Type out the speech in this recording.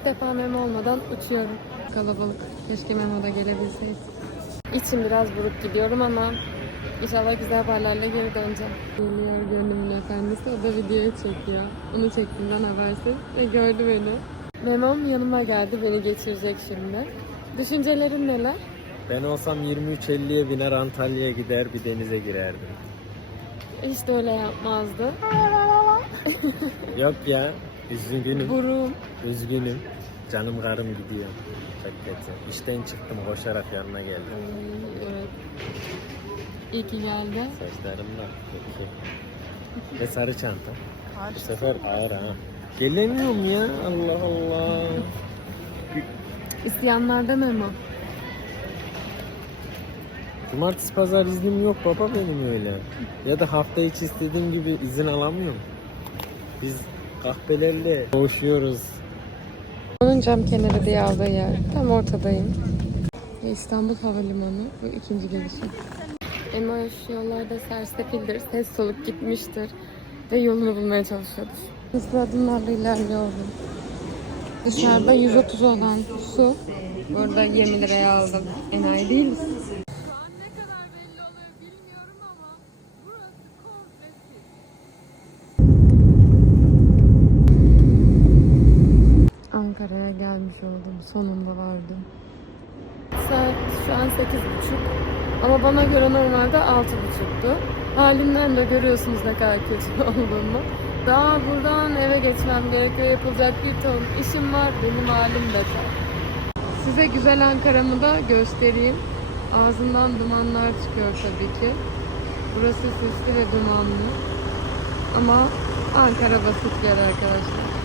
İlk defa Memo olmadan uçuyorum. Kalabalık. Keşke Memo da gelebilseydi. İçim biraz buruk gidiyorum ama inşallah güzel haberlerle geri döneceğim. Geliyor gönlümün efendisi. O da videoyu çekiyor. Onu çektiğimden habersiz ve gördü beni. Memo'm yanıma geldi. Beni geçirecek şimdi. Düşüncelerin neler? Ben olsam 23.50'ye biner Antalya'ya gider bir denize girerdim. Hiç de öyle yapmazdı. Yok ya üzgünüm. Burum. Üzgünüm. Canım karım gidiyor. Çok kötü. İşten çıktım koşarak yanına geldim. Evet. İyi ki geldi. Saçlarım da peki. Ve sarı çanta. Bu sefer ağır ha. Gelemiyorum ya Allah Allah. İsteyenlerde Memo. Cumartesi pazar iznim yok baba benim öyle. Ya da hafta içi istediğim gibi izin alamıyorum. Biz kahvelerle boğuşuyoruz. Onun cam kenarı diye aldığı yer. Tam ortadayım. Ve İstanbul Havalimanı. Bu ikinci gelişim. Emoş yollarda sersefildir. Ses soluk gitmiştir. Ve yolunu bulmaya çalışıyordur. Hızlı adımlarla ilerliyorum. Dışarıda 130 olan su. Burada 20 liraya aldım. Enayi değiliz. Ankara'ya gelmiş oldum. Sonunda vardım. Saat şu an 8.30. Ama bana göre normalde 6.30'du. Halimden de görüyorsunuz ne kadar kötü olduğumu. Daha buradan eve geçmem gerekiyor. Yapılacak bir ton işim var. Benim halim beter. Size güzel Ankara'mı da göstereyim. Ağzından dumanlar çıkıyor tabii ki. Burası sisli ve dumanlı. Ama Ankara basit yer arkadaşlar.